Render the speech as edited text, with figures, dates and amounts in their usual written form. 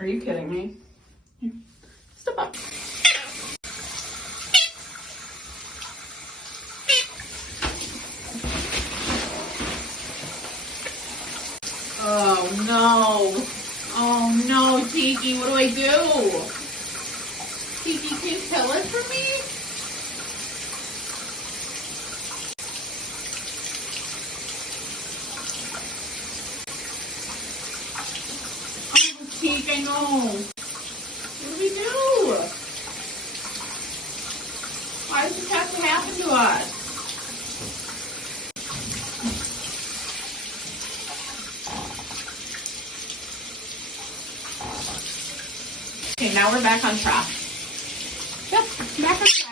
Are you kidding me? Step up. Oh no. Oh no, Tiki, what do I do? Tiki, can you kill it for me? Oh, Tiki, I know. What do we do? Why does this have to happen to us? Okay, now we're back on track. Yep, back on track.